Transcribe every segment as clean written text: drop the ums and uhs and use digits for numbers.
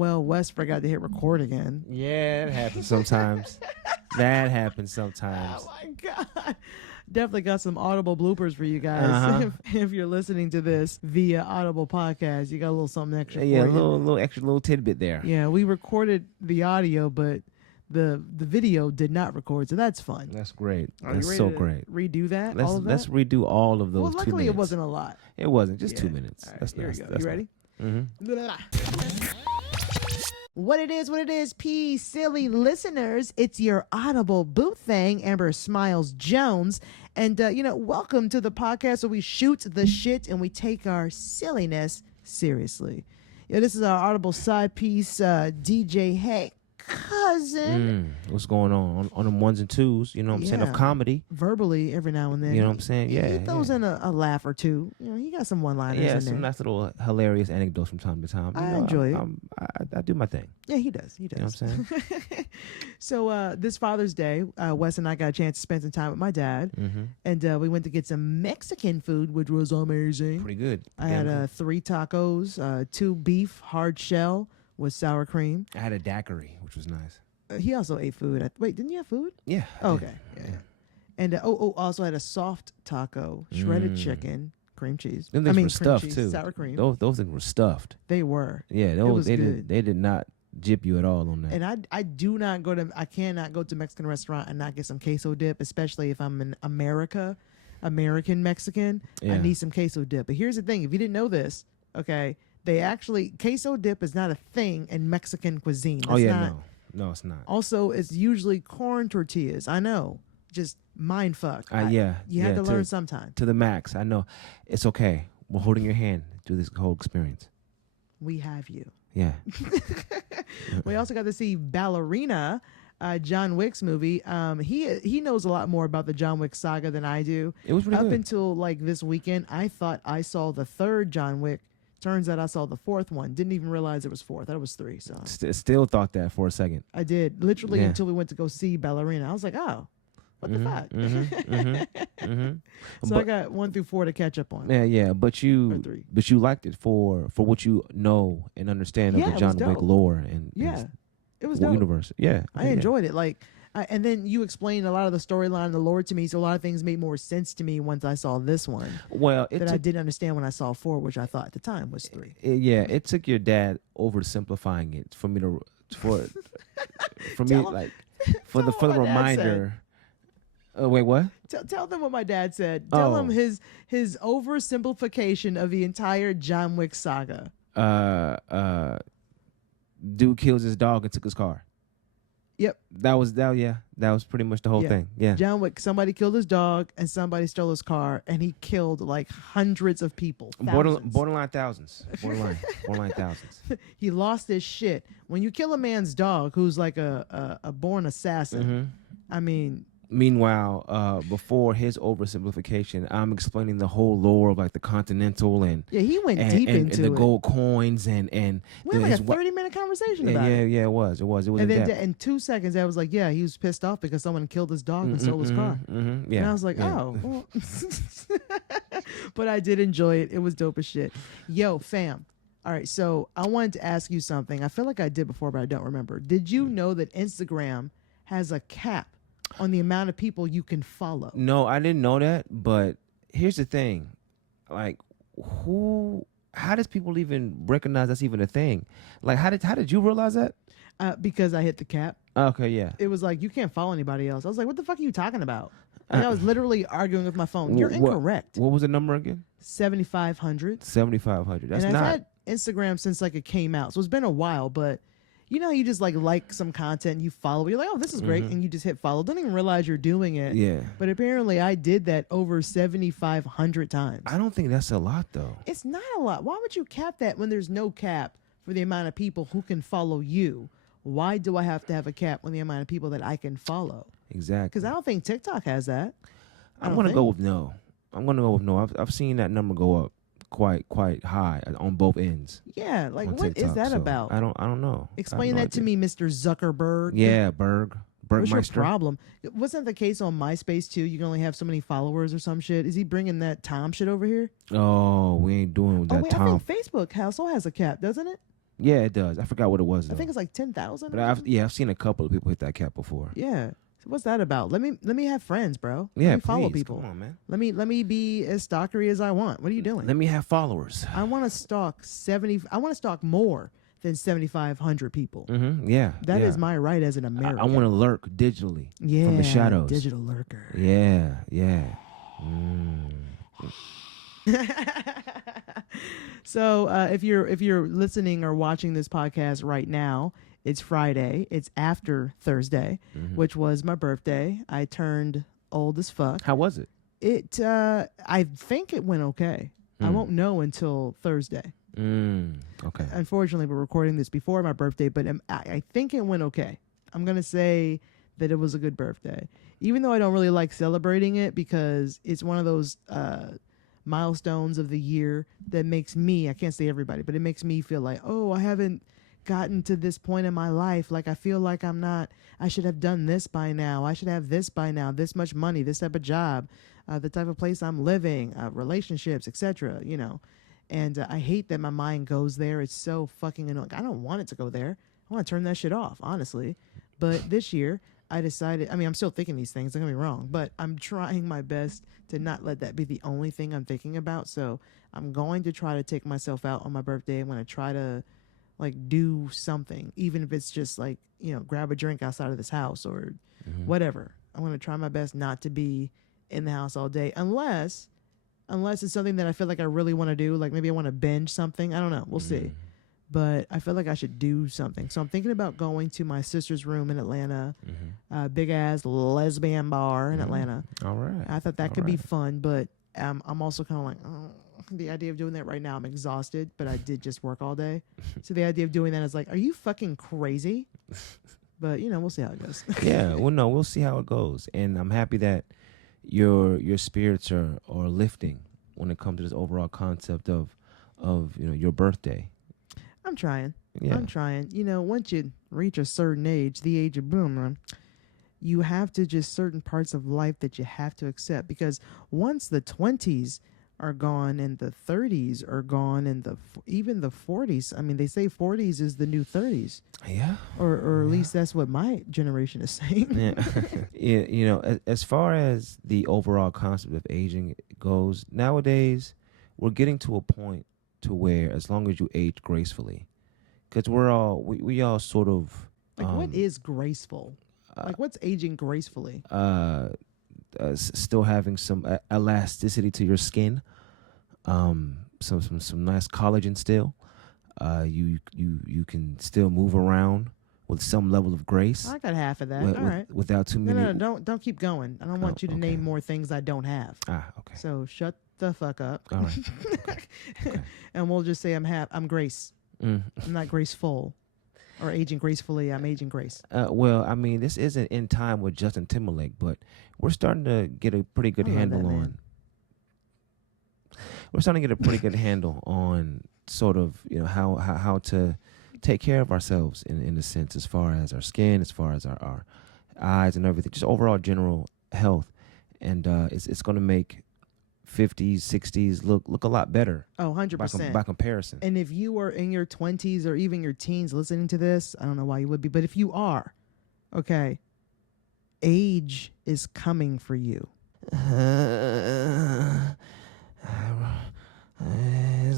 Well, Wes forgot to hit record again. Yeah, it happens sometimes. That happens sometimes. Oh my God. Definitely got some Audible bloopers for you guys. If you're listening to this via Audible podcast, you got a little something extra. Yeah, for a little extra little tidbit there. Yeah, we recorded the audio, but the video did not record, so that's fun. That's great. Are That's you ready so to great. Redo that. Let's redo all of those. Well, 2 luckily minutes. it wasn't a lot. It wasn't just Yeah. 2 minutes. All right, That's here nice. we go. That's You ready? Mm-hmm. What it is, P silly listeners. It's your Audible Boo Thing, Amber Smiles Jones. And, welcome to the podcast where we shoot the shit and we take our silliness seriously. Yeah, this is our Audible side piece, DJ Hey Cousin. What's going on them ones and twos? You know what I'm saying? Of comedy. Verbally, every now and then. You know what I'm saying? Yeah. He throws in a laugh or two. You know, he got some one-liners Yeah, in some there. nice little hilarious anecdotes from time to time. I enjoy it. I do my thing. Yeah, he does. He does. You know what I'm saying? So this Father's Day, Wes and I got a chance to spend some time with my dad. And we went to get some Mexican food, which was amazing. Pretty good. I had 3 tacos, 2 beef hard shell with sour cream. I had a daiquiri, which was nice. He also ate food. Wait, didn't you have food? Yeah. Oh, okay. Yeah. And also had a soft taco, shredded chicken, cream cheese. Them things were cream stuffed cheese, too. sour cream. Those things were stuffed. They were. Yeah, they did not jip you at all on that. And I cannot go to a Mexican restaurant and not get some queso dip, especially if I'm in American Mexican. Yeah. I need some queso dip. But here's the thing, if you didn't know this, okay, queso dip is not a thing in Mexican cuisine. No, it's not. Also, it's usually corn tortillas. I know. Just mind fuck. You have to learn sometime. To the max. I know. It's okay. We're holding your hand through this whole experience. We have you. Yeah. We also got to see Ballerina, John Wick's movie. He knows a lot more about the John Wick saga than I do. It was pretty good. Up until like this weekend, I thought I saw the 3rd John Wick. Turns out I saw the 4th one. Didn't even realize it was 4th. That was 3. So still thought that for a second. I did literally until we went to go see Ballerina. I was like, oh, what the fuck? So I got 1 through 4 to catch up on. Yeah. But you liked it for what you know and understand of the John Wick lore and it was dope. Universe. Yeah, I enjoyed it. Like. And then you explained a lot of the storyline and the lore to me, so a lot of things made more sense to me once I saw this one. Well, I didn't understand when I saw 4, which I thought at the time was 3. It took your dad oversimplifying it for me the reminder. Wait, what? Tell them what my dad said. Tell them his oversimplification of the entire John Wick saga. Dude kills his dog and took his car. Yep. That was pretty much the whole thing. Yeah. John Wick, somebody killed his dog and somebody stole his car and he killed like hundreds of people. Borderline thousands. Borderline thousands. He lost his shit. When you kill a man's dog who's like a born assassin, I mean, meanwhile, before his oversimplification, I'm explaining the whole lore of like the Continental and he went deep into and the it. gold coins and we had like a 30-minute conversation about it. Yeah, it was. And then in 2 seconds, I was like, yeah, he was pissed off because someone killed his dog and stole his car. Yeah. And I was like, oh, well. But I did enjoy it. It was dope as shit. Yo, fam. All right, so I wanted to ask you something. I feel like I did before, but I don't remember. Did you know that Instagram has a cap on the amount of people you can follow? No, I didn't know that. But here's the thing. Like, how does people even recognize that's even a thing? Like, how did you realize that? Because I hit the cap. Okay, yeah. It was like, you can't follow anybody else. I was like, what the fuck are you talking about? Like, I was literally arguing with my phone. You're incorrect. What was the number again? 7,500. 7,500. That's and not. I've had Instagram since like it came out. So it's been a while, but you know, you just like some content, you follow, you're like, oh, this is great. And you just hit follow. Don't even realize you're doing it. Yeah. But apparently I did that over 7,500 times. I don't think that's a lot though. It's not a lot. Why would you cap that when there's no cap for the amount of people who can follow you? Why do I have to have a cap on the amount of people that I can follow? Exactly. Because I don't think TikTok has that. I'm going to go with no. I've seen that number go up quite high on both ends. Yeah, like what TikTok, is that about? I don't know. Explain that to me, Mr. Zuckerberg. Yeah, What's your problem? Wasn't that the case on MySpace too? You can only have so many followers or some shit. Is he bringing that Tom shit over here? Oh, we ain't doing that wait, Tom. I think Facebook also has a cap, doesn't it? Yeah, it does. I forgot what it was I though. think it's like 10,000. But I've seen a couple of people hit that cap before. Yeah. So what's that about? Let me have friends, bro. Yeah, let me follow please. people. Come on, man. Let me be as stalkery as I want. What are you doing? Let me have followers. I want to stalk 70. I want to stalk more than 7,500 people. Yeah. That yeah. is my right as an American. I want to lurk digitally yeah, from the shadows. digital lurker. Yeah. So if you're listening or watching this podcast right now, it's Friday. It's after Thursday, which was my birthday. I turned old as fuck. How was it? I think it went okay. I won't know until Thursday. Okay. Unfortunately, we're recording this before my birthday, but I think it went okay. I'm going to say that it was a good birthday. Even though I don't really like celebrating it because it's one of those milestones of the year that makes me, I can't say everybody, but it makes me feel like, oh, I haven't gotten to this point in my life. Like I feel like I should have done this by now. I should have this by now, this much money, this type of job, the type of place I'm living, relationships, etc. And I hate that my mind goes there. It's so fucking annoying. I don't want it to go there. I want to turn that shit off, honestly. But this year, I decided, I'm still thinking these things, don't get me wrong, but I'm trying my best to not let that be the only thing I'm thinking about. So I'm going to try to take myself out on my birthday. I'm going to try to, do something, even if it's just, grab a drink outside of this house or whatever. I'm going to try my best not to be in the house all day unless it's something that I feel like I really want to do. Like maybe I want to binge something. I don't know. We'll see. But I feel like I should do something. So I'm thinking about going to my sister's room in Atlanta, big ass lesbian bar in Atlanta. All right. I thought that could be fun, but I'm also kind of like, the idea of doing that right now, I'm exhausted, but I did just work all day. So the idea of doing that is like, are you fucking crazy? But we'll see how it goes. Yeah. Well, no, we'll see how it goes. And I'm happy that your spirits are lifting when it comes to this overall concept of your birthday. I'm trying. Yeah. I'm trying. Once you reach a certain age, the age of boomer, you have to just certain parts of life that you have to accept, because once the 20s are gone and the 30s are gone and even the 40s, they say 40s is the new 30s. Yeah. Or at least that's what my generation is saying. Yeah. As far as the overall concept of aging goes, nowadays we're getting to a point to where as long as you age gracefully, because we all sort of what is graceful? What's aging gracefully? Still having some elasticity to your skin, some nice collagen still. You can still move around with some level of grace. I got half of that. All right. Without too many. No, don't keep going. I don't want you to name more things I don't have. Okay. So shut the fuck up. All right. Okay. And we'll just say I'm Grace. I'm not graceful. Or aging gracefully, I'm aging grace. Well, this isn't in time with Justin Timberlake, but we're starting to get a pretty good handle on. We're starting to get a pretty good handle on sort of how to take care of ourselves in a sense, as far as our skin, as far as our eyes and everything, just overall general health, and it's going to make 50s, 60s look a lot better. Oh, 100%. By comparison. And if you are in your 20s or even your teens listening to this, I don't know why you would be, but if you are, okay, age is coming for you. It's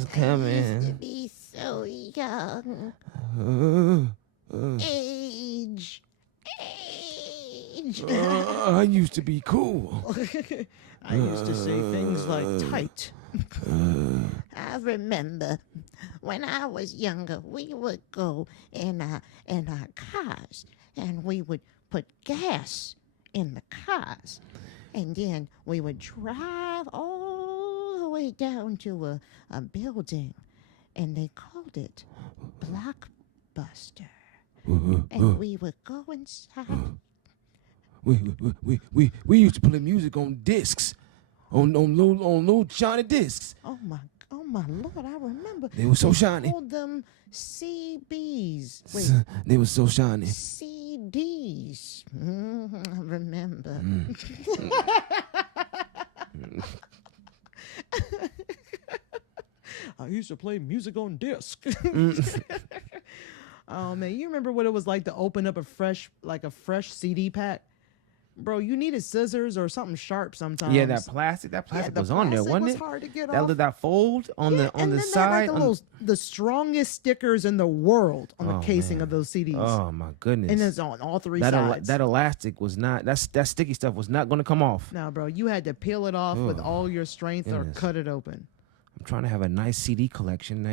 coming. I used to be so young. Age. I used to be cool. I used to say things like tight. I remember when I was younger, we would go in our cars and we would put gas in the cars. And then we would drive all the way down to a building, and they called it Blockbuster. And we would go inside. We used to play music on discs, on little shiny discs. Oh my Lord! I remember. They were so shiny. Called them CBs. Wait, they were so shiny. CDs. I remember. I used to play music on disc. Oh man, you remember what it was like to open up a fresh CD pack? Bro, you needed scissors or something sharp sometimes. Yeah, that plastic the was on there, plastic wasn't was it? hard to get That off. that fold on Yeah, the and then they had side. like the strongest stickers in the world on the Oh, casing man. of those CDs. Oh my goodness! And it's on all three that sides. that elastic was not that sticky stuff was not going to come off. No, bro, you had to peel it off with all your strength goodness. or cut it open. I'm trying to have a nice CD collection. Now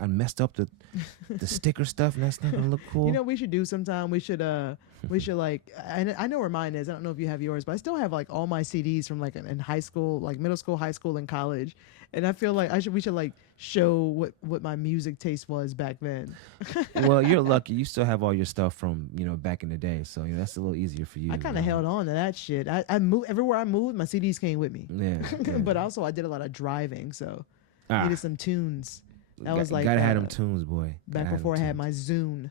I messed up the sticker stuff, and that's not gonna look cool. You know, we should do sometime. We should like. I know where mine is. I don't know if you have yours, but I still have like all my CDs from like in high school, like middle school, high school, and college. And I feel like we should like show what my music taste was back then. Well, you're lucky. You still have all your stuff from back in the day, so that's a little easier for you. I kind of held on to that shit. I moved everywhere I moved. My CDs came with me. Yeah. But also I did a lot of driving, so needed some tunes. That was like gotta have them tunes, boy. Back before I had my Zune.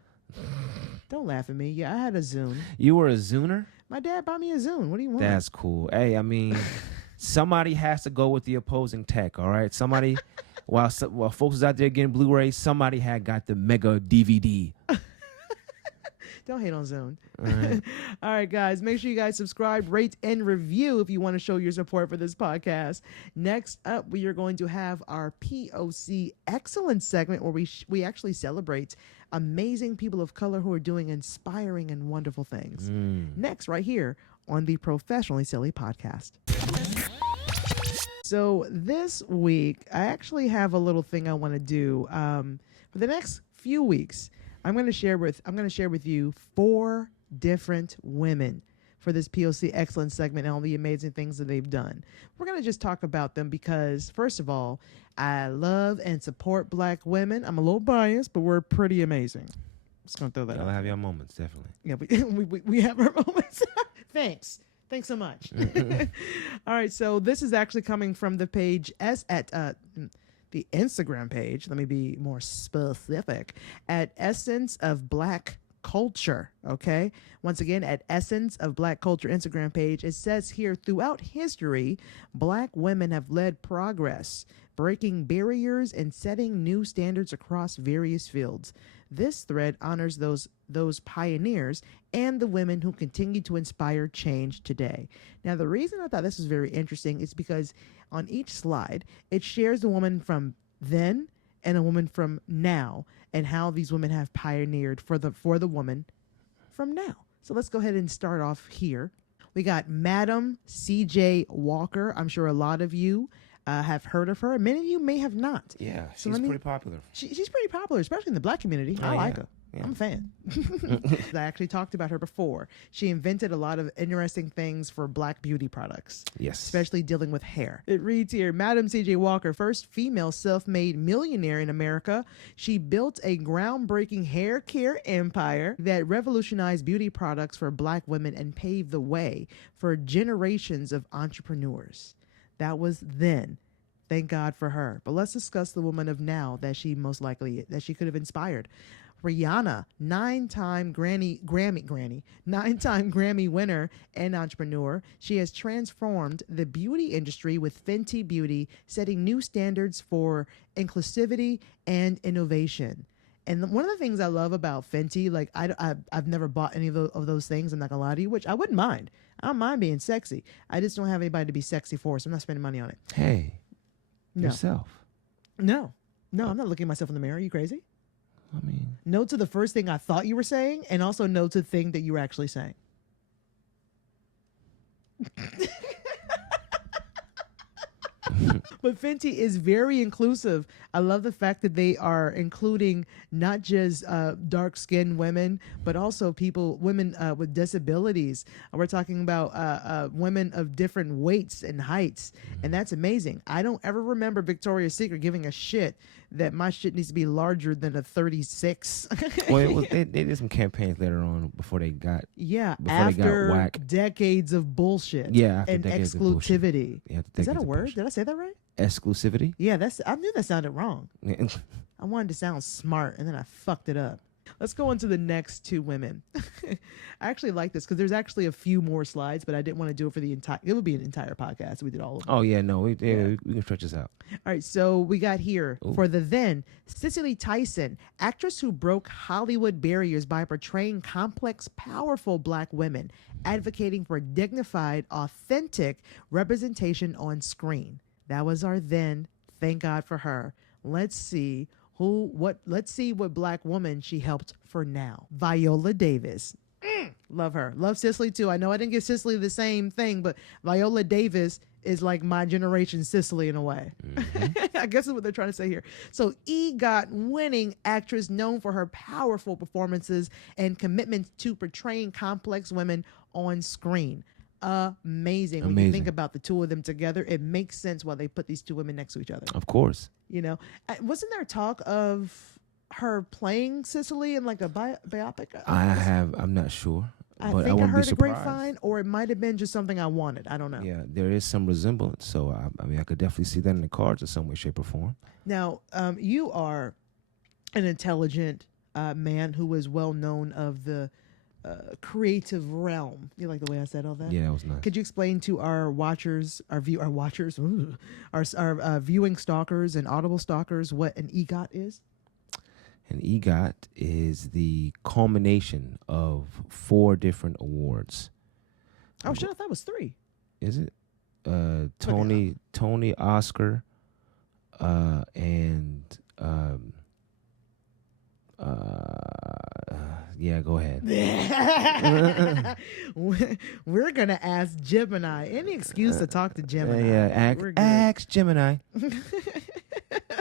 Don't laugh at me. Yeah, I had a Zune. You were a Zuner? My dad bought me a Zune. What do you want? That's cool. Hey, I mean, somebody has to go with the opposing tech, all right? Somebody, while folks is out there getting Blu-rays, somebody had got the mega DVD. Don't hate on Zone. All right. All right, guys. Make sure you guys subscribe, rate, and review if you want to show your support for this podcast. Next up, we are going to have our POC Excellence segment where we actually celebrate amazing people of color who are doing inspiring and wonderful things. Next, right here on the Professionally Silly podcast. So this week, I actually have a little thing I want to do. For the next few weeks, I'm going to share with you 4 different women for this POC Excellence segment and all the amazing things that they've done. We're going to just talk about them because, first of all, I love and support Black women. I'm a little biased, but we're pretty amazing. Just going to throw that out. I'll have your moments, definitely. Yeah, we have our moments. Thanks so much. All right, so this is actually coming from the page the Instagram page, let me be more specific, at Essence of Black Culture, okay? Once again, at Essence of Black Culture Instagram page, it says here, throughout history, Black women have led progress, breaking barriers and setting new standards across various fields. This thread honors those pioneers and the women who continue to inspire change today. Now, the reason I thought this was very interesting is because on each slide, it shares the woman from then and a woman from now and how these women have pioneered for the woman from now. So let's go ahead and start off here. We got Madam C.J. Walker. I'm sure a lot of you have heard of her. Many of you may have not. Yeah, So she's pretty popular. She's pretty popular, especially in the Black community. I like her. Yeah. I'm a fan. I actually talked about her before. She invented a lot of interesting things for Black beauty products. Yes. Especially dealing with hair. It reads here, Madam C.J. Walker, first female self-made millionaire in America. She built a groundbreaking hair care empire that revolutionized beauty products for Black women and paved the way for generations of entrepreneurs. That was then. Thank God for her. But let's discuss the woman of now that she could have inspired. Rihanna, 9-time Grammy winner and entrepreneur. She has transformed the beauty industry with Fenty Beauty, setting new standards for inclusivity and innovation. And one of the things I love about Fenty, like I've never bought any of those things, I'm not gonna lie to you, which I wouldn't mind. I don't mind being sexy. I just don't have anybody to be sexy for, so I'm not spending money on it. Hey, No. yourself. No, I'm not looking at myself in the mirror. Are you crazy? I mean, No to the first thing I thought you were saying, and also no to the thing that you were actually saying. But Fenty is very inclusive. I love the fact that they are including not just dark-skinned women, but also women with disabilities. We're talking about women of different weights and heights, and that's amazing. I don't ever remember Victoria's Secret giving a shit that my shit needs to be larger than a 36. well, they did some campaigns later on before they got after whack. decades of bullshit. Yeah, after and decades of bullshit. exclusivity. Yeah, Is that a word? Did I say that right? Exclusivity. Yeah, I knew that sounded wrong. I wanted to sound smart, and then I fucked it up. Let's go on to the next two women. I actually like this because there's actually a few more slides, but I didn't want to do it for the entire. It would be an entire podcast if we did all of them. Oh yeah, no, we Yeah. we can stretch this out. All right, so we got here Ooh. for the then Cicely Tyson, actress who broke Hollywood barriers by portraying complex, powerful black women, advocating for dignified, authentic representation on screen. That was our then. Thank God for her. Let's see let's see what black woman she helped for now. Viola Davis. Love her. Love Cicely too. I know I didn't give Cicely the same thing, but Viola Davis is like my generation Cicely in a way. I guess that's what they're trying to say here. So EGOT winning actress known for her powerful performances and commitment to portraying complex women on screen. Amazing. When you think about the two of them together, it makes sense why they put these two women next to each other. Of course. You know, wasn't there talk of her playing Cicely in like a biopic? I'm not sure. I but think I wouldn't heard be a surprised. grapevine, or it might have been just something I wanted. I don't know. Yeah, there is some resemblance. So I mean, I could definitely see that in the cards in some way, shape, or form. Now, you are an intelligent man who is well known of the creative realm. You like the way I said all that? Yeah, that was nice. Could you explain to our watchers, our viewing stalkers and audible stalkers what an EGOT is? An EGOT is the culmination of 4 different awards. Oh shit! I thought it was 3. Is it? Tony, Oscar, and yeah, go ahead. We're gonna ask Gemini. Any excuse to talk to Gemini. Yeah, ask Gemini.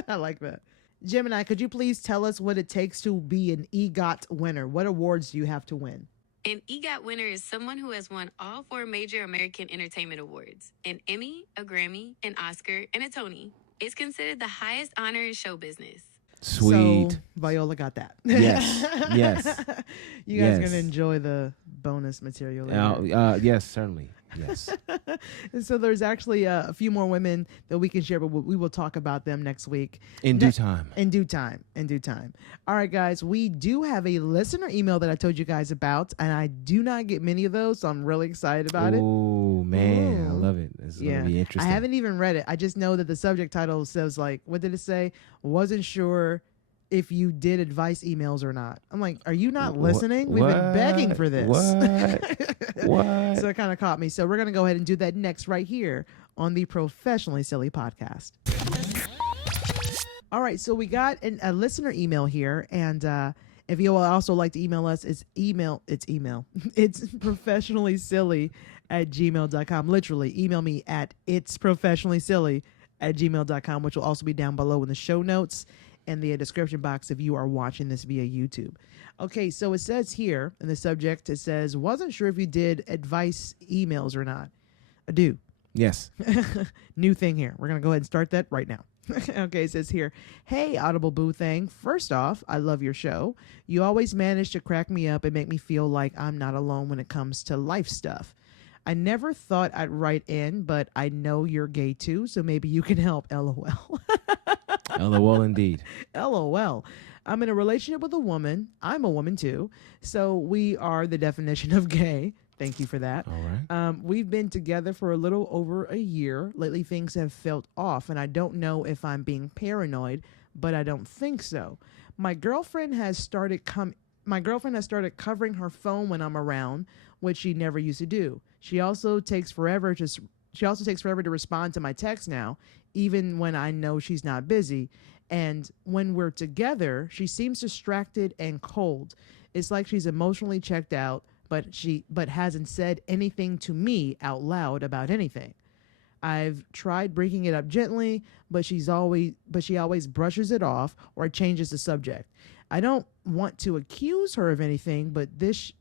I like that. Gemini, could you please tell us what it takes to be an EGOT winner? What awards do you have to win? An EGOT winner is someone who has won all 4 major American Entertainment Awards, an Emmy, a Grammy, an Oscar, and a Tony. It's considered the highest honor in show business. Sweet. So, Viola got that. Yes. Yes. You guys Yes. going to enjoy the bonus material later. Yes, certainly. Yes. And so there's actually a few more women that we can share, but we will talk about them next week. In due time. In due time. All right, guys, we do have a listener email that I told you guys about, and I do not get many of those, so I'm really excited about it. Oh, man. I Ooh. love it. This is going to be interesting. I haven't even read it. I just know that the subject title says, like, what did it say? Wasn't sure if you did advice emails or not. I'm like, are you not listening? We've been begging for this. What? So it kind of caught me. So we're going to go ahead and do that next right here on the Professionally Silly podcast. All right. So we got a listener email here. And if you would also like to email us, it's email. It's professionallysilly@gmail.com. Literally, email me at itsprofessionallysilly@gmail.com, which will also be down below in the show notes and the description box if you are watching this via YouTube. Okay, so it says here in the subject, it says, wasn't sure if you did advice emails or not. I do. Yes. New thing here. We're going to go ahead and start that right now. Okay, it says here, hey, Audible Boo Thing. First off, I love your show. You always manage to crack me up and make me feel like I'm not alone when it comes to life stuff. I never thought I'd write in, but I know you're gay too, so maybe you can help. LOL. LOL indeed. LOL. I'm in a relationship with a woman. I'm a woman too. So we are the definition of gay. Thank you for that. All right. We've been together for a little over a year. Lately, things have felt off, and I don't know if I'm being paranoid, but I don't think so. My girlfriend has started covering her phone when I'm around, which she never used to do. She also takes forever to respond to my texts now, even when I know she's not busy. And when we're together, she seems distracted and cold. It's like she's emotionally checked out, but hasn't said anything to me out loud about anything. I've tried bringing it up gently, but she always brushes it off or changes the subject. I don't want to accuse her of anything, but this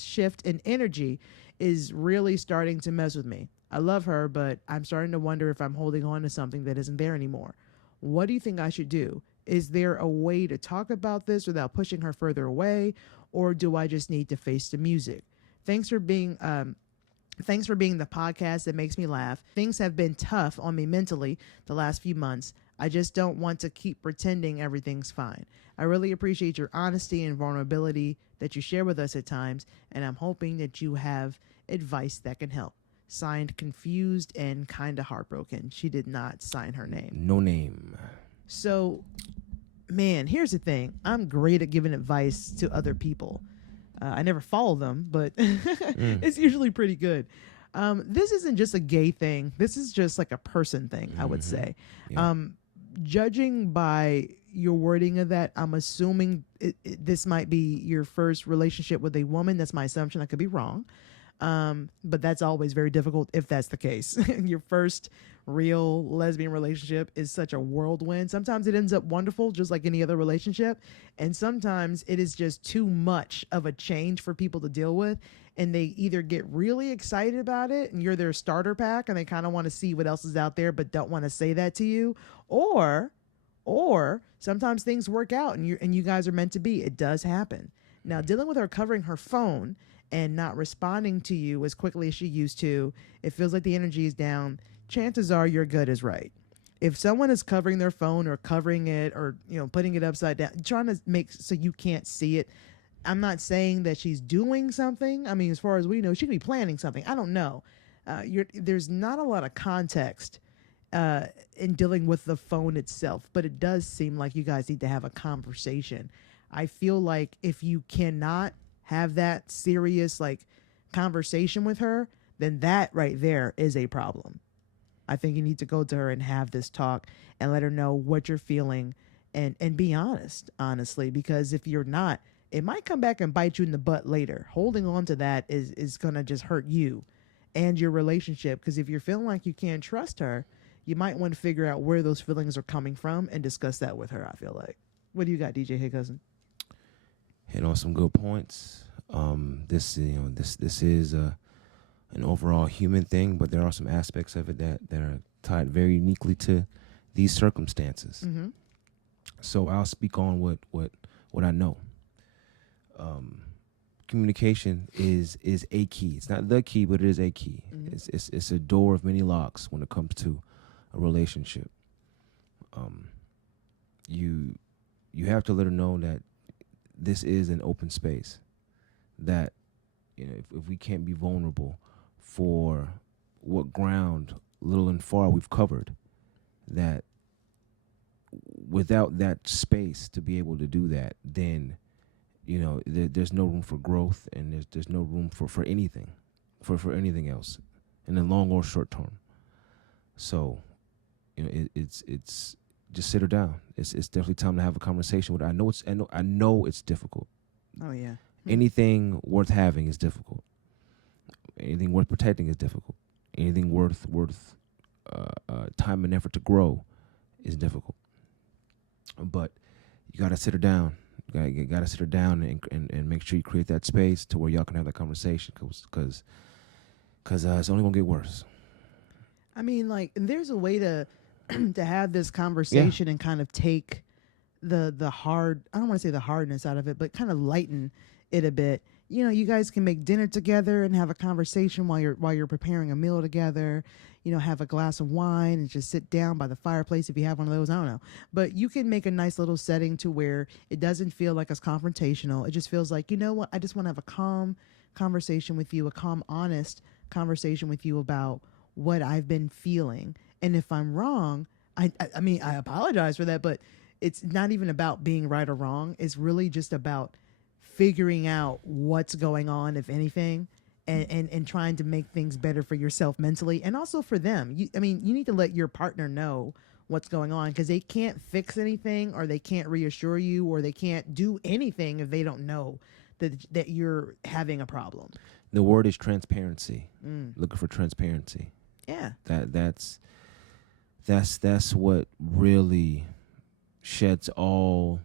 shift in energy is really starting to mess with me. I love her, but I'm starting to wonder if I'm holding on to something that isn't there anymore. What do you think I should do? Is there a way to talk about this without pushing her further away, or do I just need to face the music? Thanks for being the podcast that makes me laugh. Things have been tough on me mentally the last few months. I just don't want to keep pretending everything's fine. I really appreciate your honesty and vulnerability that you share with us at times, and I'm hoping that you have advice that can help. Signed, confused and kind of heartbroken. She did not sign her name. No name. So, man, here's the thing. I'm great at giving advice to other people. I never follow them, but it's usually pretty good. This isn't just a gay thing. This is just like a person thing, I would say. Yeah. Judging by your wording of that, I'm assuming this might be your first relationship with a woman. That's my assumption. I could be wrong. But that's always very difficult if that's the case. Your first real lesbian relationship is such a whirlwind. Sometimes it ends up wonderful, just like any other relationship. And sometimes it is just too much of a change for people to deal with. And they either get really excited about it and you're their starter pack and they kind of want to see what else is out there, but don't want to say that to you. Or sometimes things work out and you guys are meant to be. It does happen. Now, dealing with her covering her phone and not responding to you as quickly as she used to, it feels like the energy is down. Chances are your gut is right. If someone is covering their phone or covering it or, putting it upside down, trying to make so you can't see it, I'm not saying that she's doing something. I mean, as far as we know, she could be planning something. I don't know. There's not a lot of context in dealing with the phone itself, but it does seem like you guys need to have a conversation. I feel like if you cannot have that serious conversation with her, then that right there is a problem. I think you need to go to her and have this talk and let her know what you're feeling and be honest, honestly, because if you're not, it might come back and bite you in the butt later. Holding on to that is going to just hurt you and your relationship, because if you're feeling like you can't trust her, you might want to figure out where those feelings are coming from and discuss that with her, I feel like. What do you got, DJ Hey Cousin? Hit on some good points. This is an overall human thing, but there are some aspects of it that are tied very uniquely to these circumstances. Mm-hmm. So I'll speak on what I know. Communication is a key. It's not the key, but it is a key. Mm-hmm. It's a door of many locks when it comes to a relationship. You have to let her know that this is an open space, that if we can't be vulnerable for what ground, little and far, we've covered, that without that space to be able to do that, then there's no room for growth, and there's no room for anything, for anything else, in the long or short term. So, it's just sit her down. It's definitely time to have a conversation with her. I know it's difficult. Oh yeah. Anything worth having is difficult. Anything worth protecting is difficult. Anything worth time and effort to grow is difficult. But you gotta sit her down. You gotta sit her down and make sure you create that space to where y'all can have that conversation, because it's only gonna get worse. I mean, there's a way to have this conversation and kind of take the hard, I don't want to say the hardness out of it, but kind of lighten it a bit. You guys can make dinner together and have a conversation while you're preparing a meal together. Have a glass of wine and just sit down by the fireplace if you have one of those. I don't know. But you can make a nice little setting to where it doesn't feel like it's confrontational. It just feels like, you know what, I just want to have a calm conversation with you, a calm, honest conversation with you about what I've been feeling. And if I'm wrong, I mean, I apologize for that, but it's not even about being right or wrong. It's really just about figuring out what's going on, if anything, and trying to make things better for yourself mentally and also for them. You need to let your partner know what's going on, because they can't fix anything, or they can't reassure you, or they can't do anything if they don't know that you're having a problem. The word is transparency. Looking for transparency. Yeah. That's what really sheds all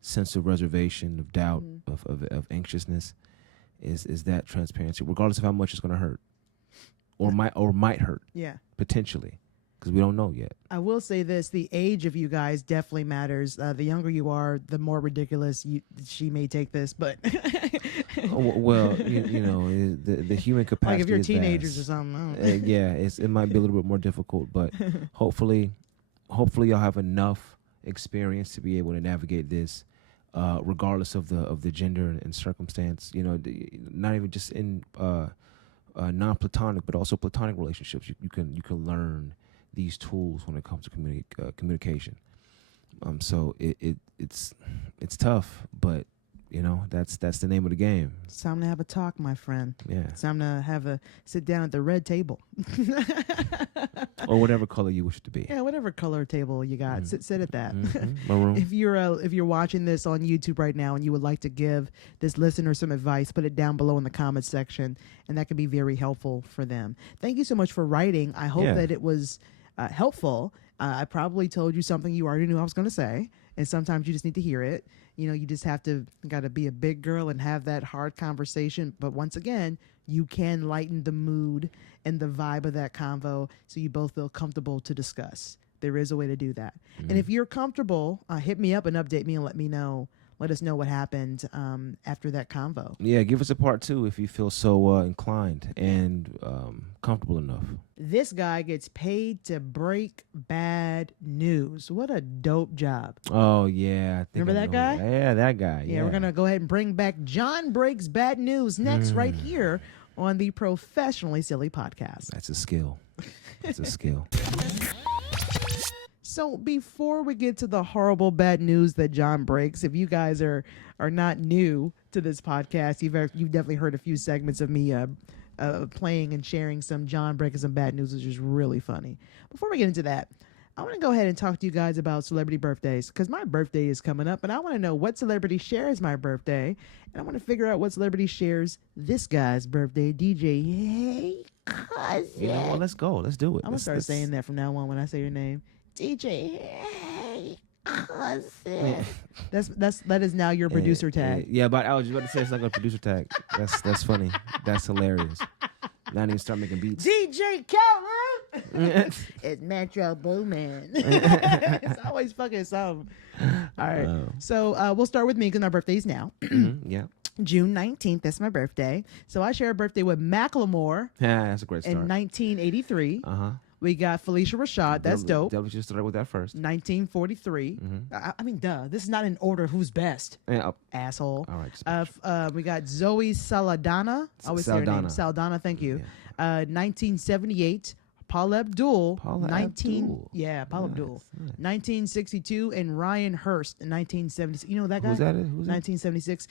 sense of reservation, of doubt, of anxiousness, is that transparency, regardless of how much it's going to hurt, or might hurt. Yeah. Potentially. Because we don't know yet. I will say this: the age of you guys definitely matters. The younger you are, the more ridiculous she may take this. But the human capacity. Like if you're is teenagers vast. or something. It might be a little bit more difficult, but hopefully, hopefully y'all have enough experience to be able to navigate this, regardless of the gender and circumstance. Not even just in non-platonic, but also platonic relationships. You can learn these tools when it comes to communication. So it's tough, but that's the name of the game. It's time to have a talk, my friend. Yeah. It's time to have a sit down at the red table. Or whatever color you wish it to be. Yeah, whatever color table you got, sit at that. Maroon. If you're watching this on YouTube right now and you would like to give this listener some advice, put it down below in the comments section, and that can be very helpful for them. Thank you so much for writing. I hope that it was helpful. I probably told you something you already knew I was going to say, and sometimes you just need to hear it. You just got to be a big girl and have that hard conversation. But once again, you can lighten the mood and the vibe of that convo so you both feel comfortable to discuss. There is a way to do that. And if you're comfortable, hit me up and update me and let us know what happened after that convo. Yeah, give us a part 2 if you feel so inclined and comfortable enough. This guy gets paid to break bad news. What a dope job. Oh, yeah. Remember that guy? Yeah, that guy. Yeah, we're going to go ahead and bring back John Breaks Bad News next right here on the Professionally Silly podcast. That's a skill. That's a skill. So before we get to the horrible bad news that John breaks, if you guys are not new to this podcast, you've definitely heard a few segments of me playing and sharing some John breaking some bad news, which is really funny. Before we get into that, I want to go ahead and talk to you guys about celebrity birthdays because my birthday is coming up, and I want to know what celebrity shares my birthday, and I want to figure out what celebrity shares this guy's birthday. DJ, hey cousin. Well, let's go. Let's do it. I'm gonna start saying that from now on when I say your name. DJ, hey, cousin. That is now your producer tag. Yeah, but I was just about to say it's like a producer tag. That's funny. That's hilarious. Now I need to start making beats. DJ Khaled. It's Metro Boomin. It's always fucking something. All right. So we'll start with me because my birthday's now. Yeah. June 19th. That's my birthday. So I share a birthday with Macklemore. Yeah, that's a great start. In 1983. We got Felicia Rashad. That's dope. Definitely should start with that first. 1943. I mean, duh. This is not in order of who's best. Yeah, asshole. All right. We got Zoe Saldana. I always say her name. Saldana. Thank you. Yeah. 1978. Paula Abdul. Paula Abdul. Yeah, Paula Abdul. Nice. 1962, and Ryan Hurst in 1976. You know that guy? Who's that? 1976.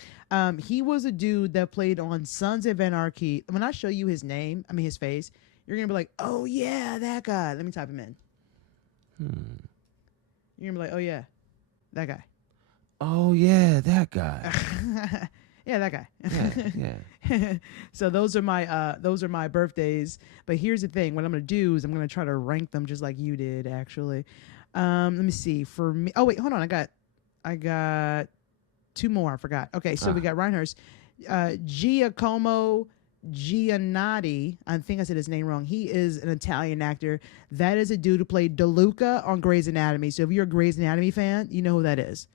He was a dude that played on Sons of Anarchy. When I show you his face, you're going to be like, oh, yeah, that guy. Let me type him in. You're going to be like, oh, yeah, that guy. Oh, yeah, that guy. Yeah, that guy. Yeah. So those are my birthdays. But here's the thing. What I'm going to do is I'm going to try to rank them just like you did, actually. Let me see. For me. Oh, wait, hold on. I got 2 more. I forgot. Okay, so we got Ryan Hurst. Giacomo Giannotti, I think I said his name wrong. He is an Italian actor. That is a dude who played DeLuca on Grey's Anatomy. So if you're a Grey's Anatomy fan, you know who that is.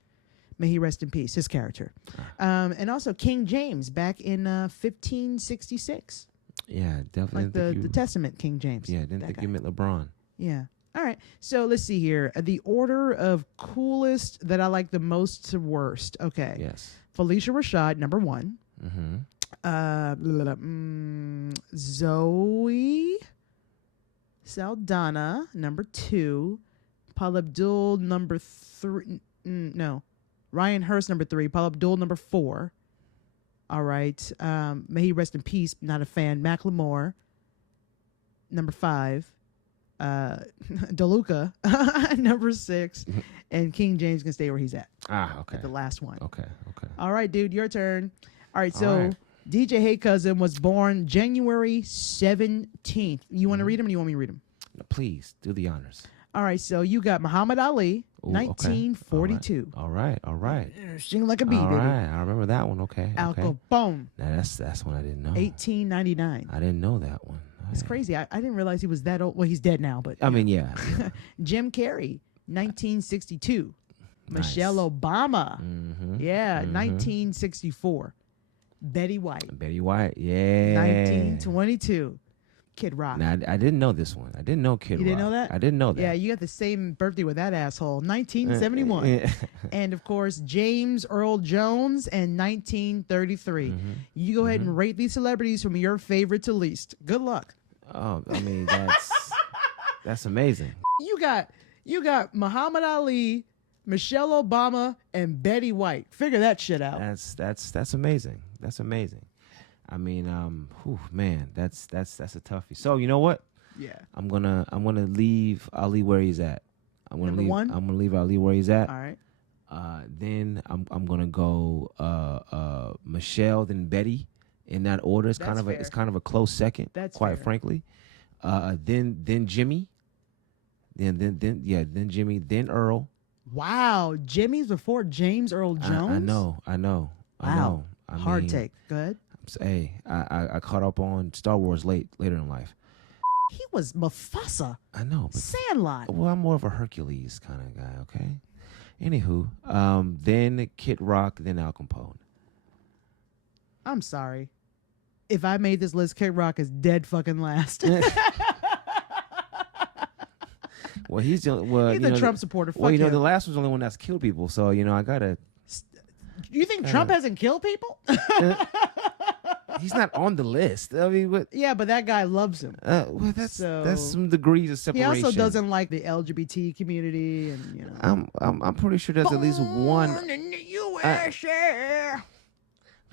May he rest in peace, his character. And also King James back in 1566. Yeah, definitely. Like the Testament King James. Yeah, didn't think you meant LeBron. Yeah. All right. So let's see here. The order of coolest that I like the most to worst. Okay. Yes. Felicia Rashad, number 1. Zoe Saldana, number 2. Paula Abdul, number 3. Ryan Hurst, number 3. Paula Abdul, number 4. All right. May he rest in peace. Not a fan. Macklemore, number 5. DeLuca, number 6. And King James can stay where he's at. Okay. At the last one. Okay. All right, dude, your turn. All right, so DJ Hey Cousin was born January 17th. You want to read him or do you want me to read him? No, please, do the honors. All right, so you got Muhammad Ali, 1942. All right. Sing like a bee, All baby. right, I remember that one. Okay. Al Capone. Now that's one I didn't know. 1899. I didn't know that one. It's crazy. I didn't realize he was that old. Well, he's dead now, but I mean, yeah. Jim Carrey, 1962. Nice. Michelle Obama, 1964. Betty White, yeah. 1922. Kid Rock. Now, I didn't know this one. I didn't know Kid Rock. You didn't know that? I didn't know that. Yeah, you got the same birthday with that asshole, 1971. Yeah. And of course, James Earl Jones in 1933. You go ahead and rate these celebrities from your favorite to least. Good luck. Oh, I mean, that's amazing. You got Muhammad Ali, Michelle Obama, and Betty White. Figure that shit out. That's amazing. That's amazing. I mean, man, that's a toughie. So you know what? Yeah. I'm gonna leave Ali where he's at. Number one? I'm gonna leave Ali where he's at. All right. Then I'm gonna go Michelle, then Betty, in that order. It's That's fair. it's kind of a close second. That's quite fair. frankly. Then Jimmy. Then Jimmy, then Earl. Wow, Jimmy's before James Earl Jones. I know. Wow, hard mean, take. Good. Hey, I caught up on Star Wars later in life. He was Mufasa. I know, but Sandlot. well, I'm more of a Hercules kind of guy. Okay. Anywho, then Kid Rock, then Al Capone. I'm sorry. If I made this list, Kid Rock is dead fucking last. Well, he's a Trump supporter. Fuck Well, him. the last one's the only one that's killed people, so I gotta. You think Trump hasn't killed people? He's not on the list. I mean, what? Yeah, but that guy loves him. Well, that's some degrees of He separation. also doesn't like the LGBT community, and I'm pretty sure there's at least one. Born in the USA. I'm sure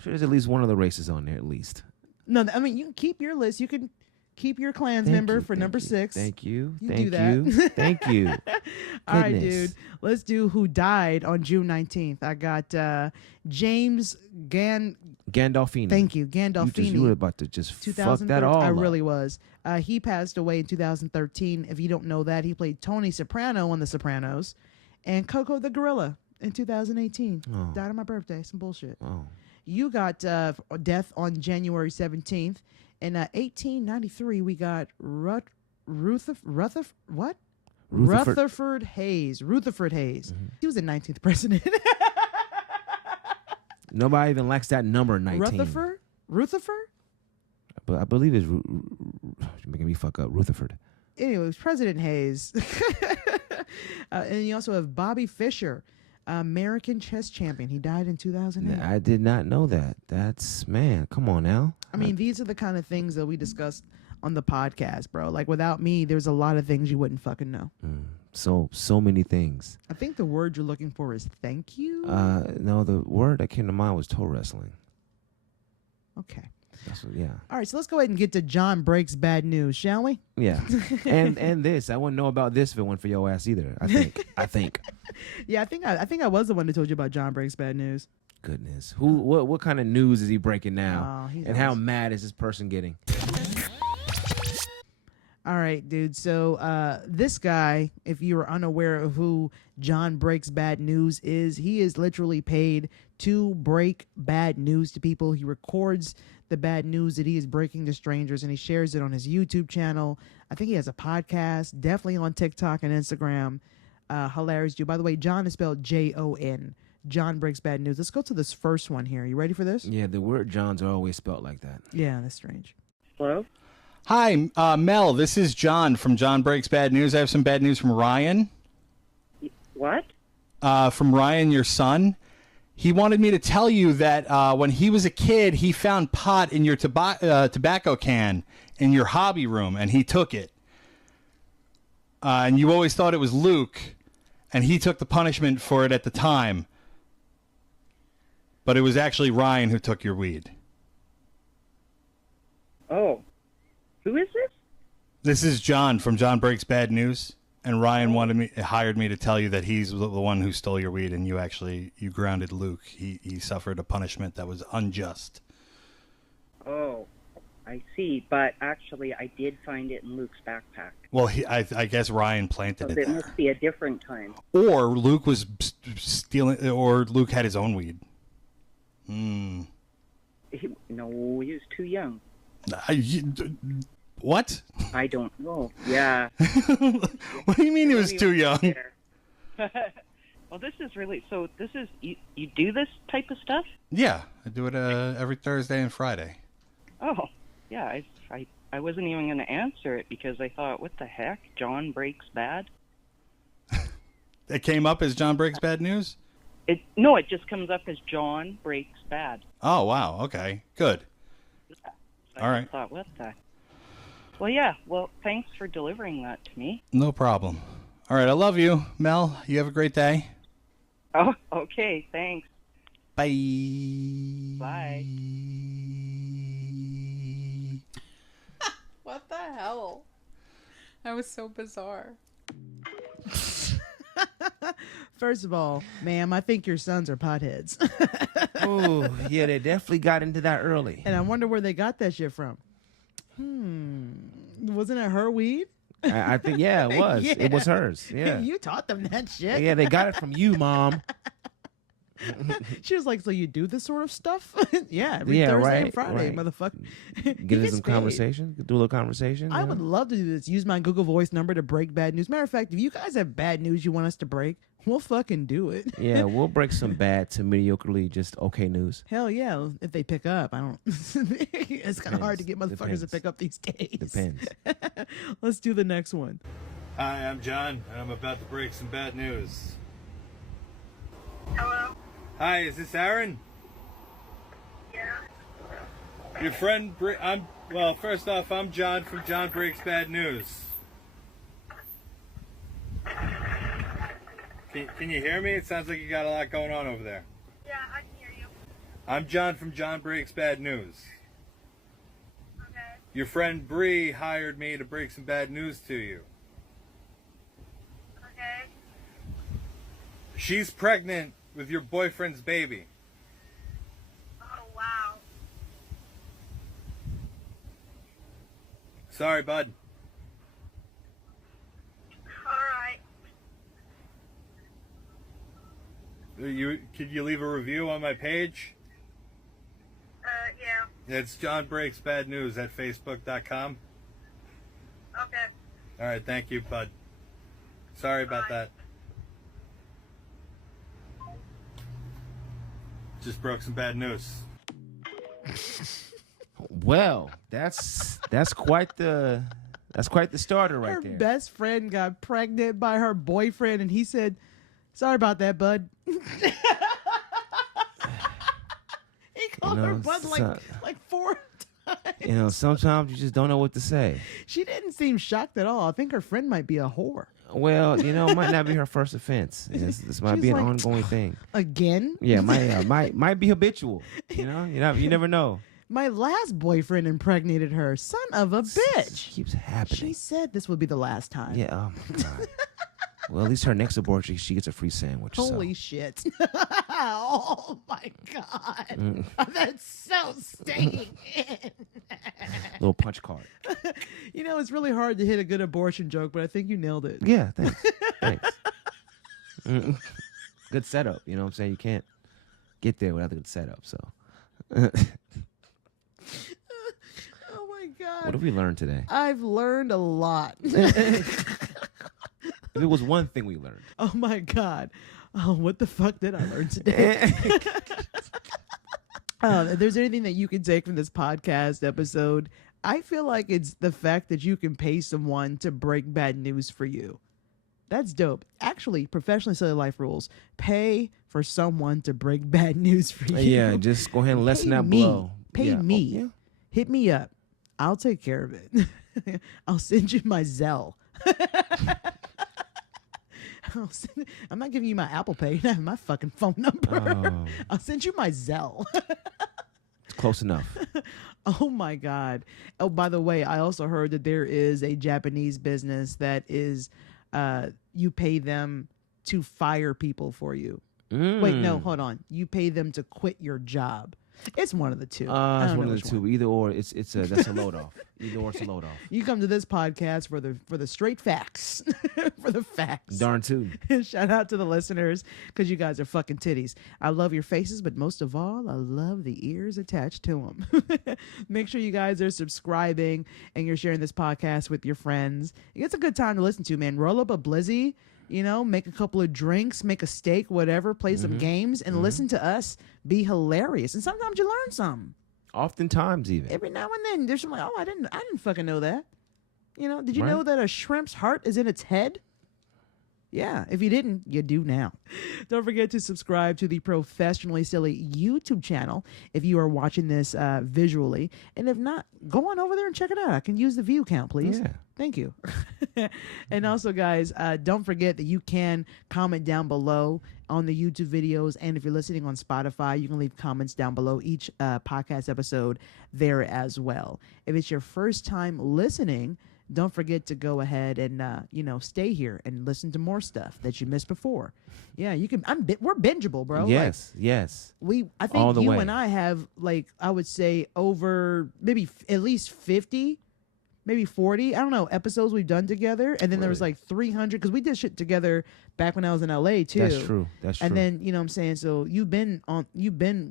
there's at least one of the races on there, at least. No, I mean you can keep your list. You can keep your Klans Thank member you, for thank number you, 6. Thank you. You Thank do that. you. Thank you. All right, Goodness. dude. Let's do who died on June 19th. I got James Gandolfini. Thank you, Gandolfini. You were about to just fuck that 2013. all I up. really was. He passed away in 2013. If you don't know that, he played Tony Soprano on The Sopranos and Coco the Gorilla in 2018. Oh. Died on my birthday. Some bullshit. Oh. You got death on January 17th. In 1893, we got Rutherford Hayes. Rutherford Hayes. He was the 19th president. Nobody even likes that number 19. Rutherford? But I believe it's you're making me fuck up. Rutherford. Anyways, President Hayes. And you also have Bobby Fischer, American chess champion. He died in 2008. I did not know that. Man, come on now. I mean, these are the kind of things that we discussed on the podcast, bro. Like, without me, there's a lot of things you wouldn't fucking know. So many things. I think the word you're looking for is thank you. No, the word that came to mind was toe wrestling. Okay. That's what, yeah. All right, so let's go ahead and get to John Breaks Bad News, shall we? Yeah. and this, I wouldn't know about this if it went for your ass either. I think. Yeah, I think I was the one that told you about John Breaks Bad News. Goodness. What kind of news is he breaking now? Oh, and how mad is this person getting? All right, dude. So this guy, if you are unaware of who John Breaks Bad News is, he is literally paid to break bad news to people. He records the bad news that he is breaking to strangers, and he shares it on his YouTube channel. I think he has a podcast, definitely on TikTok and Instagram. Hilarious dude. By the way, John is spelled Jon. John Breaks Bad News. Let's go to this first one here. You ready for this? Yeah, the word Johns are always spelled like that. Yeah, that's strange. Hello? Hi, Mel. This is John from John Breaks Bad News. I have some bad news from Ryan. What? From Ryan, your son. He wanted me to tell you that when he was a kid, he found pot in your tobacco can in your hobby room, and he took it. And you always thought it was Luke, and he took the punishment for it at the time. But it was actually Ryan who took your weed. Oh. Who is this? This is John from John Breaks Bad News, and Ryan hired me to tell you that he's the one who stole your weed, and you grounded Luke. He suffered a punishment that was unjust. Oh, I see. But actually, I did find it in Luke's backpack. Well, I guess Ryan planted So it there there. must be a different time. Or Luke was stealing, or Luke had his own weed. No, he was too young. What? I don't know. Yeah. What do you mean he was too young? Well, this is really... So this is... You do this type of stuff? Yeah, I do it every Thursday and Friday. Oh, yeah. I I wasn't even going to answer it because I thought, what the heck? John Breaks Bad? It came up as John Breaks Bad News? No, it just comes up as John Breaks Bad. Oh, wow. Okay. Good. All right. I thought, what the? Well, yeah. Well, thanks for delivering that to me. No problem. All right. I love you, Mel. You have a great day. Oh, okay. Thanks. Bye. Bye. What the hell? That was so bizarre. First of all, ma'am, I think your sons are potheads. Oh, yeah, they definitely got into that early. And I wonder where they got that shit from. Wasn't it her weed? I think, yeah, it was. Yeah. It was hers. Yeah. You taught them that shit. Yeah, they got it from you, Mom. She was like, so you do this sort of stuff? Yeah, every Yeah, Thursday right, and Friday, right. motherfucker. Get into some conversation. Do a little conversation. I you would know? love to do this. Use my Google Voice number to break bad news. Matter of fact, if you guys have bad news you want us to break, we'll fucking do it. Yeah, we'll break some bad to mediocrely just okay news. Hell yeah, if they pick up. I don't. It's kind of hard to get motherfuckers to Depends. pick up these days. Depends. Let's do the next one. Hi, I'm John, and I'm about to break some bad news. Hello? Hi, is this Aaron? Yeah. Your friend, first off, I'm John from John Breaks Bad News. Can you hear me? It sounds like you got a lot going on over there. Yeah, I can hear you. I'm John from John Breaks Bad News. Okay. Your friend Bree hired me to break some bad news to you. Okay. She's pregnant with your boyfriend's baby. Oh, wow. Sorry, bud. All right. Could you leave a review on my page? Yeah. It's John Breaks Bad News at facebook.com. Okay. All right, thank you, bud. Sorry about that. Just broke some bad news. Well, that's quite the starter right Her there. best friend got pregnant by her boyfriend, and he said, "Sorry about that, bud." He called her bud like 4 times. Sometimes you just don't know what to say. She didn't seem shocked at all. I think her friend might be a whore. Well, it might not be her first offense. This might She's be an like, ongoing thing. Again? Yeah, might be habitual. You never know. My last boyfriend impregnated her. Son of a bitch. Keeps happening. She said this would be the last time. Yeah. Oh my god. Well, at least her next abortion, she gets a free sandwich. Holy shit. Oh my god. That's so staying in. Little punch card. It's really hard to hit a good abortion joke, but I think you nailed it. Yeah. Thanks. Good setup. You know what I'm saying? You can't get there without a good setup. So. Oh my god. What have we learned today? I've learned a lot. If it was one thing we learned. Oh my god. Oh, what the fuck did I learn today? If there's anything that you can take from this podcast episode, I feel like it's the fact that you can pay someone to break bad news for you. That's dope. Actually, professionally silly life rules. Pay for someone to break bad news for you. Yeah, just go ahead and lessen that me. blow. Pay Yeah. me. Oh, yeah. Hit me up. I'll take care of it. I'll send you my Zelle. I'm not giving you my Apple Pay. You don't have my fucking phone number. Oh. I'll send you my Zelle. Close enough. Oh my god. Oh, by the way, I also heard that there is a Japanese business that is you pay them to fire people for you. Wait, no, hold on. You pay them to quit your job. It's one of the two. It's one of the two. Either or, that's a load off. Either or, it's a load off. You come to this podcast for the straight facts, for the facts. Darn too. Shout out to the listeners because you guys are fucking titties. I love your faces, but most of all, I love the ears attached to them. Make sure you guys are subscribing and you're sharing this podcast with your friends. It's a good time to listen to, man. Roll up a blizzy. Make a couple of drinks, make a steak, whatever, play some games, and listen to us be hilarious. And sometimes you learn something. Oftentimes, even. Every now and then, there's some like, oh, I didn't fucking know that. You know, did you know Right. that a shrimp's heart is in its head? Yeah, if you didn't, you do now. Don't forget to subscribe to the Professionally Silly YouTube channel if you are watching this visually. And if not, go on over there and check it out. I can use the view count, please. Yeah. Thank you. And also, guys, don't forget that you can comment down below on the YouTube videos. And if you're listening on Spotify, you can leave comments down below each podcast episode there as well. If it's your first time listening, don't forget to go ahead and stay here and listen to more stuff that you missed before. Yeah, you can. We're bingeable, bro. Yes, yes. I All think the you way. and I have I would say over maybe at least 50, maybe 40. I don't know episodes we've done together, and then there was Really? like 300 because we did shit together back when I was in LA too. That's true. That's true. And then you know what I'm saying. So you've been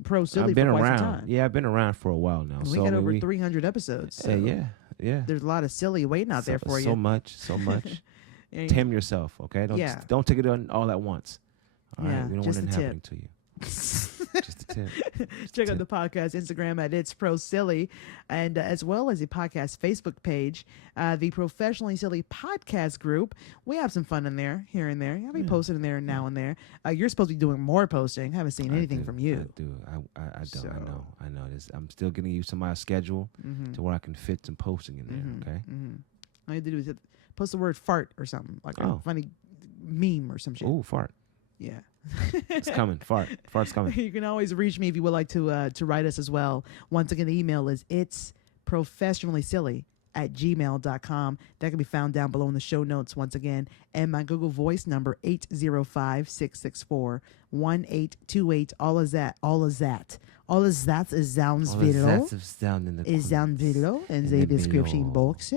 pro silly I've been for quite around. some time. Yeah, I've been around for a while now. And so we got I mean, over 300 episodes. So yeah. there's a lot of silly waiting out there for you. So much. And- Tame yourself, okay? Yeah. Don't take it on all at once. All right, Yeah, we don't just want a it tip. happening to you. Just a tip. Check out the podcast Instagram at It's Pro Silly, and as well as the podcast Facebook page, the Professionally Silly podcast group. We have some fun in there, here and there. I'll be posting in there now and there. You're supposed to be doing more posting. Haven't seen anything from you. I do. I don't. So- I know this. I'm still getting used to my schedule to where I can fit some posting in there. Okay. All you have to do is post the word fart or something, like a Oh. funny meme or some shit. Ooh, fart. Yeah. It's coming. Fart's coming. You can always reach me if you would like to write us as well. Once again, the email is itsprofessionallysilly@gmail.com. That can be found down below in the show notes once again. And my Google Voice number, 805-664-1828. All is that is sounds All video. that's sound in the Is down comments. below in In the the description below. box.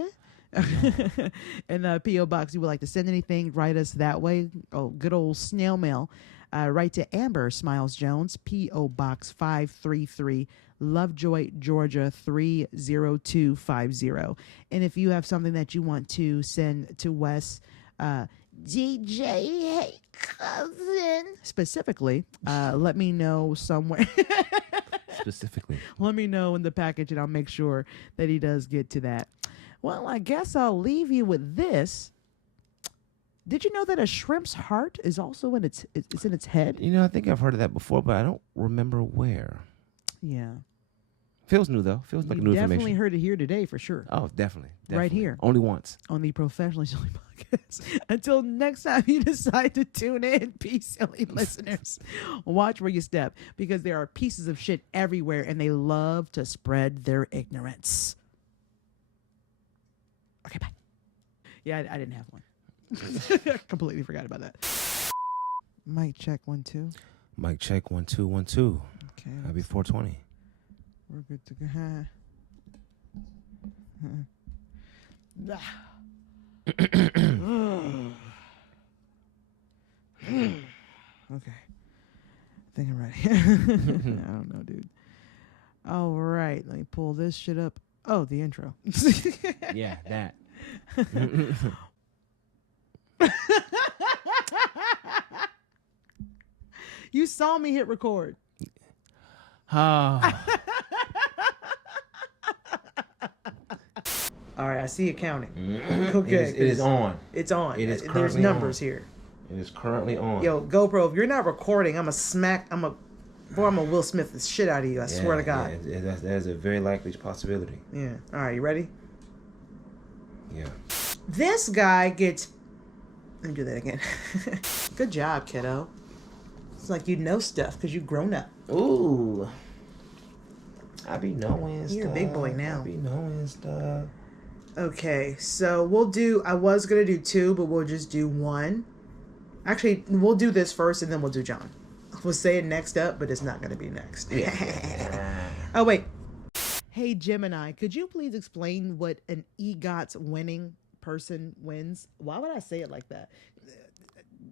And the P.O. Box, you would like to send anything, write us that way. Oh, good old snail mail. Write to Amber Smiles Jones, P.O. Box 533, Lovejoy, Georgia 30250. And if you have something that you want to send to Wes, DJ, hey, cousin. specifically, let me know somewhere. Specifically. Let me know in the package, and I'll make sure that he does get to that. Well, I guess I'll leave you with this. Did you know that a shrimp's heart is also in it's in its head? You know, I think I've heard of that before, but I don't remember where. Yeah. Feels new though. Feels like You new definitely information. heard it here today for sure. Oh, definitely. Right here. Only once. On the Professionally Silly Podcast. Until next time you decide to tune in, peace, silly listeners. Watch where you step, because there are pieces of shit everywhere and they love to spread their ignorance. Okay, bye. Yeah, I didn't have one. Completely forgot about that. Mic check 1 2. Mic check 1 2 1 2. Okay, Happy 420. we're good to go. Okay. I think I'm ready. I don't know, dude. All right. Let me pull this shit up. Oh, the intro. Yeah, that. You saw me hit record. Ah. All right, I see it counting. It Okay. is on. It's on. It is There's currently numbers on. here. It is currently on. Yo, GoPro, if you're not recording, I'm a Will Smith the shit out of you. I swear to God. Yeah, that is a very likely possibility. Yeah. All right, you ready? Yeah. This guy gets. Let me do that again. Good job, kiddo. It's like you know stuff because you've grown up. Ooh. I be knowing stuff. You're a big boy now. I be knowing stuff. Okay, so we'll do. I was gonna do 2, but we'll just do 1. Actually, we'll do this first, and then we'll do John. We'll say it next up, but it's not gonna be next. Oh wait. Hey Gemini, could you please explain what an EGOT's winning person wins? Why would I say it like that?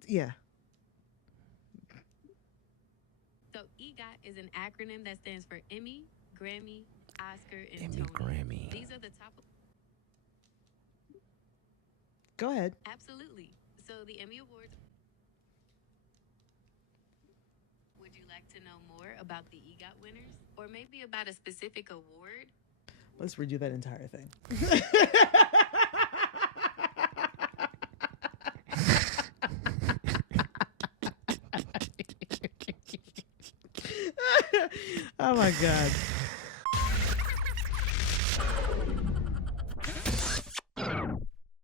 Yeah. So EGOT is an acronym that stands for Emmy, Grammy, Oscar, and Emmy, Tony. Grammy. These are the top. Go ahead. Absolutely. So the Emmy Awards, would you like to know more about the EGOT winners? Or maybe about a specific award? Let's redo that entire thing. Oh my God.